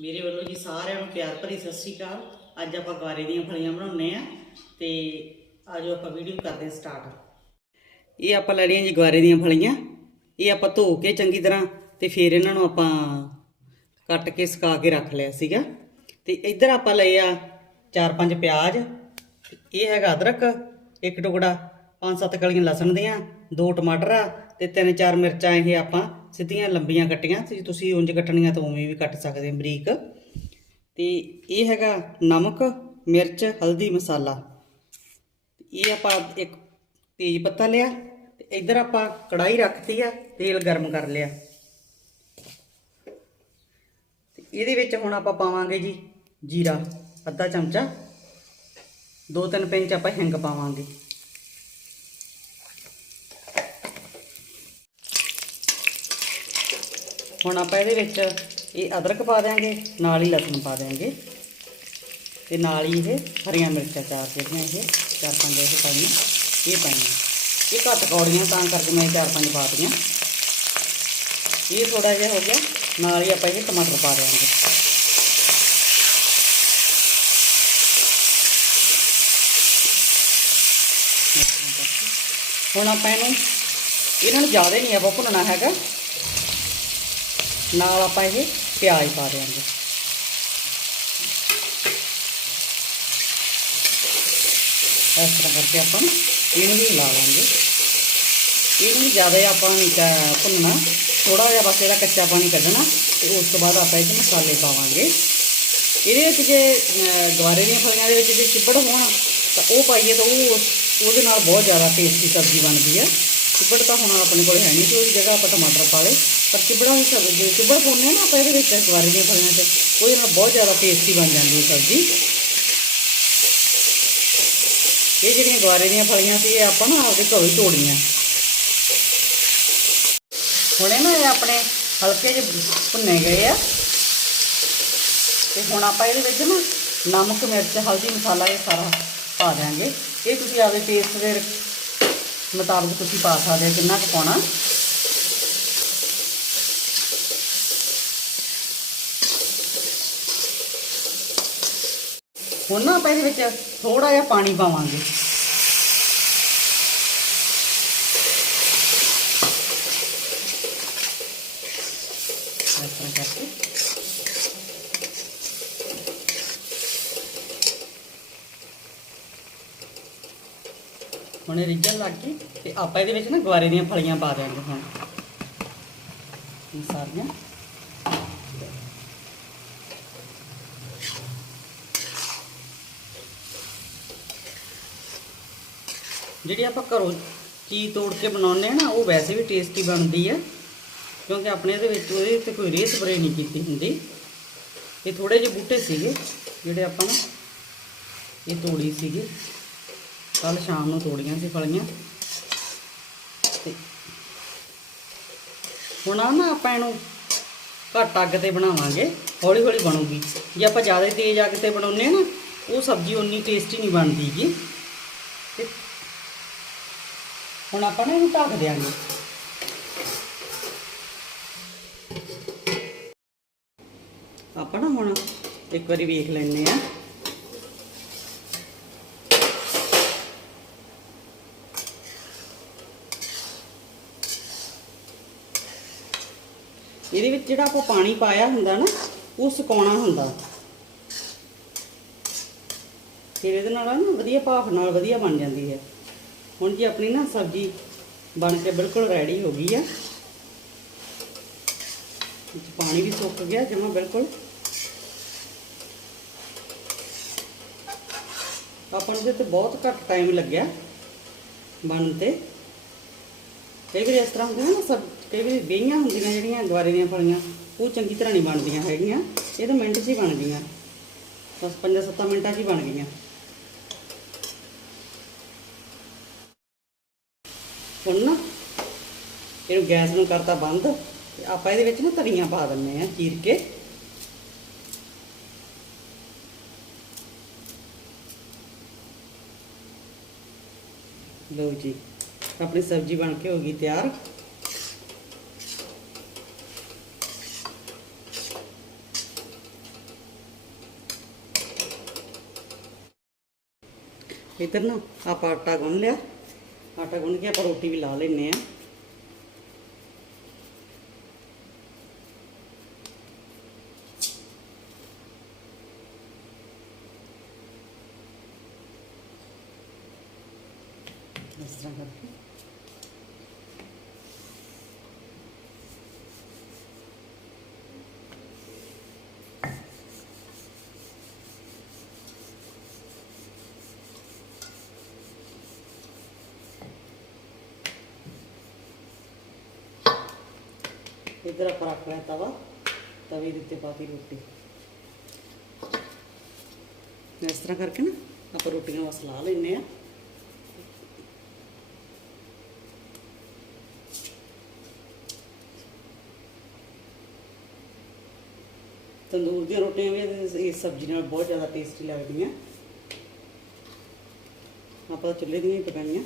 ਮੇਰੇ ਵੱਲੋਂ ਜੀ ਸਾਰਿਆਂ ਨੂੰ ਪਿਆਰ ਭਰੀ ਸਤਿ ਸ਼੍ਰੀ ਅਕਾਲ। ਅੱਜ ਆਪਾਂ ਗਵਾਰੇ ਦੀਆਂ ਫਲੀਆਂ ਬਣਾਉਣੇ ਆ ਤੇ ਆਜੋ ਆਪਾਂ ਵੀਡੀਓ ਕਰਦੇ ਹਾਂ ਸਟਾਰਟ ਇਹ ਆਪਾਂ ਲੈਣੀਆਂ ਜੀ ਗਵਾਰੇ ਦੀਆਂ ਫਲੀਆਂ। ਇਹ ਆਪਾਂ ਧੋ ਕੇ ਚੰਗੀ ਤਰ੍ਹਾਂ ਤੇ ਫਿਰ ਇਹਨਾਂ ਨੂੰ ਆਪਾਂ ਕੱਟ ਕੇ ਸੁਕਾ ਕੇ ਰੱਖ ਲਿਆ ਸੀਗਾ। ਤੇ ਇੱਧਰ ਆਪਾਂ ਲਏ ਆ ਚਾਰ ਪੰਜ ਪਿਆਜ਼। ਇਹ ਹੈਗਾ ਅਦਰਕ, ਇੱਕ ਟੁਕੜਾ, ਪੰਜ ਸੱਤ ਕਲੀਆਂ ਲਸਣ ਦੀਆਂ, ਦੋ ਟਮਾਟਰ ਆ ਤੇ ਤਿੰਨ ਚਾਰ ਮਿਰਚਾਂ ਇਹ ਆਪਾਂ ਸਿੱਧੀਆਂ ਲੰਬੀਆਂ ਕੱਟੀਆਂ ਤੇ ਤੁਸੀਂ ਉਂਝ ਕੱਟਣੀਆਂ ਤਾਂ ਉਵੇਂ ਵੀ ਕੱਟ ਸਕਦੇ ਹੋ ਬਰੀਕ। ਤੇ ਇਹ ਹੈਗਾ ਨਮਕ, ਮਿਰਚ, ਹਲਦੀ, ਮਸਾਲਾ। ਇਹ ਆਪਾਂ ਇੱਕ ਤੇਜ ਪੱਤਾ ਲਿਆ ਤੇ ਇੱਧਰ ਆਪਾਂ ਕੜਾਈ ਰੱਖਤੀ ਆ, ਤੇਲ ਗਰਮ ਕਰ ਲਿਆ। ਤੇ ਇਹਦੇ ਵਿੱਚ ਹੁਣ ਆਪਾਂ ਪਾਵਾਂਗੇ ਜੀ ਜੀਰਾ, ਅੱਧਾ ਚਮਚਾ। ਦੋ ਤਿੰਨ ਪਿੰਚ ਆਪਾਂ ਹਿੰਗ ਪਾਵਾਂਗੇ। ਹੁਣ ਆਪਾਂ ਇਹਦੇ ਵਿੱਚ ਇਹ ਅਦਰਕ ਪਾ ਦਿਆਂਗੇ, ਨਾਲ ਹੀ ਲਸਣ ਪਾ ਦਿਆਂਗੇ। ਤੇ ਨਾਲ ਹੀ ਇਹ ਹਰੀਆਂ ਮਿਰਚਾਂ ਚਾਰ ਜਿਹੜੀਆਂ ਇਹ, ਚਾਰ ਪੰਜ ਇਹ ਪਾਈਆਂ ਇਹ ਪਾਈਆਂ। ਇਹ ਘੱਟ ਕੌੜੀਆਂ ਤਾਂ ਕਰਕੇ ਮੈਂ ਚਾਰ ਪੰਜ ਪਾ ਦਿੱਤੀਆਂ। ਇਹ ਥੋੜਾ ਜਿਹਾ ਹੋ ਗਿਆ, ਨਾਲ ਹੀ ਆਪਾਂ ਇਹ ਟਮਾਟਰ ਪਾ ਦਿਆਂਗੇ। ਹੁਣ ਆਪਾਂ ਇਹਨੂੰ, ਇਹਨਾਂ ਨੂੰ ਜ਼ਿਆਦਾ ਨਹੀਂ ਆਪਾਂ ਭੁੰਨਣਾ ਹੈਗਾ। ਨਾਲ ਆਪਾਂ ਇਹ ਪਿਆਜ਼ ਪਾ ਦੇਵਾਂਗੇ। ਇਸ ਤਰ੍ਹਾਂ ਕਰਕੇ ਆਪਾਂ ਇਹਨੂੰ ਵੀ ਲਾ ਲਾਂਗੇ। ਇਹਨੂੰ ਜ਼ਿਆਦਾ ਆਪਾਂ ਨਹੀਂ ਭੁੰਨਣਾ। ਥੋੜਾ ਜਿਹਾ ਬਸ ਇਹਦਾ ਕੱਚਾ ਪਾਣੀ ਕੱਢਣਾ ਤੇ ਉਸ ਤੋਂ ਬਾਅਦ ਆਪਾਂ ਇਹ 'ਚ ਮਸਾਲੇ ਪਾਵਾਂਗੇ। ਇਹਦੇ ਵਿੱਚ ਜੇ ਗਵਾਰੇ ਦੀਆਂ ਫਲੀਆਂ ਦੇ ਵਿੱਚ ਜੇ ਚਿੱਬੜ ਹੋਣ, ਤਾਂ ਉਹ ਪਾਈਏ ਤਾਂ ਉਹ ਉਹਦੇ ਨਾਲ ਬਹੁਤ ਜ਼ਿਆਦਾ ਟੇਸਟੀ ਸਬਜ਼ੀ ਬਣਦੀ ਹੈ। ਚਿੱਬੜ ਤਾਂ ਹੁਣ ਆਪਣੇ ਕੋਲ ਹੈ ਨਹੀਂ, ਤੇ ਉਹਦੀ ਜਗ੍ਹਾ ਆਪਾਂ ਟਮਾਟਰ ਪਾ ਲਏ। ਪਰ ਚਿੱਬੜਾਂ ਦੀ ਸਬਜ਼ੀ ਜੇ ਚਿੱਬੜ ਪਾਉਂਦੇ ਹਾਂ ਨਾ ਆਪਾਂ ਇਹਦੇ ਵਿੱਚ ਗਵਾਰੇ ਦੀਆਂ ਫਲੀਆਂ 'ਚ ਉਹਦੇ ਨਾਲ ਬਹੁਤ ਜ਼ਿਆਦਾ ਟੇਸਟੀ ਬਣ ਜਾਂਦੀ ਹੈ ਸਬਜ਼ੀ। ਇਹ ਜਿਹੜੀਆਂ ਗਵਾਰੇ ਦੀਆਂ ਫਲੀਆਂ ਸੀ, ਇਹ ਆਪਾਂ ਨਾ ਆਪਦੇ ਘਰੋਂ ਹੀ ਤੋੜੀਆਂ। ਹੁਣੇ ਨਾ ਇਹ ਆਪਣੇ ਹਲਕੇ ਜਿਹੇ ਭੁੰਨੇ ਗਏ ਆ। ਤੇ ਹੁਣ ਆਪਾਂ ਇਹਦੇ ਵਿੱਚ ਨਾ ਨਮਕ, ਮਿਰਚ, ਹਲਦੀ, ਮਸਾਲਾ ਇਹ ਸਾਰਾ ਪਾ ਦਿਆਂਗੇ। ਇਹ ਤੁਸੀਂ ਆਪਦੇ ਟੇਸਟ ਦੇ ਮੁਤਾਬਕ ਤੁਸੀਂ ਪਾ ਸਕਦੇ ਹੋ ਕਿੰਨਾ ਕੁ ਪਾਉਣਾ। ਹੁਣ ਨਾ ਆਪਾਂ ਇਹਦੇ ਵਿੱਚ ਥੋੜਾ ਜਿਹਾ ਪਾਣੀ ਪਾਵਾਂਗੇ। ਇਸ ਤਰ੍ਹਾਂ ਹੁਣ ਇਹ ਰਿੱਝਣ ਲੱਗ ਗਈ ਤੇ ਆਪਾਂ ਇਹਦੇ ਵਿੱਚ ਨਾ ਗਵਾਰੇ ਦੀਆਂ ਫਲੀਆਂ ਪਾ ਦਿਆਂਗੇ ਹੁਣ। ਸਾਰੀਆਂ। ਜਿਹੜੀ ਆਪਾਂ ਘਰੋਂ ਚੀਜ਼ ਤੋੜ ਕੇ ਬਣਾਉਂਦੇ ਆ ਨਾ, ਉਹ ਵੈਸੇ ਵੀ ਟੇਸਟੀ ਬਣਦੀ ਆ ਕਿਉਂਕਿ ਆਪਣੇ ਇਹਦੇ ਵਿੱਚ ਉਹਦੇ ਤੇ ਕੋਈ ਰੇਹ ਸਪਰੇ ਨਹੀਂ ਕੀਤੀ ਹੁੰਦੀ। ਇਹ ਥੋੜੇ ਜਿਹੇ ਬੂਟੇ ਸੀਗੇ, ਜਿਹੜੇ ਆਪਾਂ ਨਾ ਇਹ ਤੋੜੀ ਸੀਗੇ। ਕੱਲ ਸ਼ਾਮ ਨੂੰ ਤੋੜੀਆਂ ਸੀ ਫਲੀਆਂ। ਤੇ ਹੁਣ ਆ ਨਾ ਆਪਾਂ ਇਹਨੂੰ ਘੱਟ ਅੱਗ ਤੇ ਬਣਾਵਾਂਗੇ ਹੌਲੀ ਹੌਲੀ ਬਣੂਗੀ। ਜੇ ਆਪਾਂ ਜ਼ਿਆਦਾ ਤੇਜ਼ ਅੱਗ ਤੇ ਬਣਾਉਂਦੇ ਆ ਨਾ, ਉਹ ਸਬਜ਼ੀ ਉਨੀ ਟੇਸਟੀ ਨਹੀਂ ਬਣਦੀ ਜੀ ਤੇ ਹੁਣ ਆਪਾਂ ਨਾ ਇਹਨੂੰ ਢੱਕ ਦਿਆਂਗੇ। ਆਪਾਂ ਨਾ ਹੁਣ ਇੱਕ ਵਾਰੀ ਵੇਖ ਲੈਣੇ ਆ ਇਹਦੇ ਵਿੱਚ ਜਿਹੜਾ ਆਪਾਂ ਪਾਣੀ ਪਾਇਆ ਹੁੰਦਾ ਨਾ, ਉਹ ਸੁਕਾਉਣਾ ਹੁੰਦਾ। ਫਿਰ ਇਹਦੇ ਨਾਲ ਨਾ ਵਧੀਆ ਭਾਫ ਨਾਲ ਵਧੀਆ ਬਣ ਜਾਂਦੀ ਹੈ। ਹੁਣ ਜੀ ਆਪਣੀ ਨਾ ਸਬਜ਼ੀ ਬਣ ਕੇ ਬਿਲਕੁਲ ਰੈਡੀ ਹੋ ਗਈ ਆ। ਵਿੱਚ ਪਾਣੀ ਵੀ ਸੁੱਕ ਗਿਆ ਜਮਾ ਬਿਲਕੁਲ। ਆਪਾਂ ਨੂੰ ਇਹਦੇ ਤੇ ਬਹੁਤ ਘੱਟ ਟਾਈਮ ਲੱਗਿਆ ਬਣਨ ਤੇ। ਕਈ ਵਾਰੀ ਇਸ ਤਰ੍ਹਾਂ ਹੁੰਦਾ ਨਾ ਸਭ ਕਈ ਵਾਰੀ ਬੇਈਆਂ ਹੁੰਦੀਆਂ ਜਿਹੜੀਆਂ ਗਵਾਰੇ ਦੀਆਂ ਫਲੀਆਂ, ਉਹ ਚੰਗੀ ਤਰ੍ਹਾਂ ਨਹੀਂ ਬਣਦੀਆਂ ਹੈਗੀਆਂ। ਇਹ ਤਾਂ ਮਿੰਟ 'ਚ ਹੀ ਬਣ ਗਈਆਂ। ਬਸ 5-7 ਮਿੰਟਾਂ 'ਚ ਹੀ ਬਣ ਗਈਆਂ। हूँ यू गैस न करता बंद आप तरिया पा दें चीर के लो जी अपनी सब्ज़ी बन के होगी तैयार इधर ना आप आटा गुन लिया ਆਟਾ ਗੁੰਨ ਕੇ ਆਪਾਂ ਰੋਟੀ ਵੀ ਲਾ ਲੈਨੇ ਆ ਇਸ ਤਰ੍ਹਾਂ ਕਰਕੇ। ਇਧਰ ਆਪਾਂ ਰੱਖ ਲਿਆ ਤਵਾ ਤਵੇ ਦੇ ਉੱਤੇ ਪਾਤੀ ਰੋਟੀ ਇਸ ਤਰ੍ਹਾਂ ਕਰਕੇ ਨਾ ਆਪਾਂ ਰੋਟੀਆਂ ਵਸ ਲਾ ਲੈਨੇ ਆ ਤੰਦੂਰ ਦੀਆਂ ਰੋਟੀਆਂ ਵੀ ਇਸ- ਇਸ ਸਬਜ਼ੀ ਨਾਲ ਬਹੁਤ ਜ਼ਿਆਦਾ ਟੇਸਟੀ ਲੱਗਦੀਆਂ ਆਪਾਂ ਚੁੱਲ੍ਹੇ ਦੀਆਂ ਹੀ ਪਕਾਈਆਂ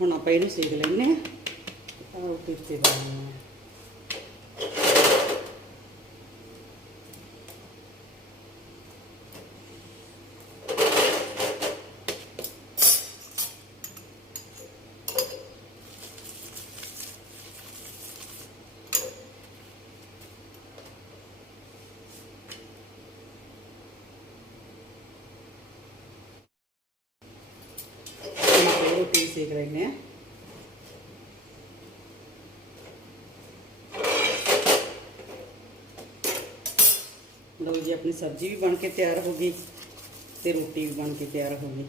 ਹੁਣ ਆਪਾਂ ਇਹਨੂੰ ਸੇਕ ਲੈਨੇ ਆ ਰੋਟੀ ਤੇ ਪਾਉਣੀ ਸੇਕ ਲੈਨੇ ਆ ਲਓ ਜੀ, ਆਪਣੀ ਸਬਜ਼ੀ ਵੀ ਬਣ ਕੇ ਤਿਆਰ ਹੋ ਗਈ ਤੇ ਰੋਟੀ ਵੀ ਬਣ ਕੇ ਤਿਆਰ ਹੋ ਗਈ।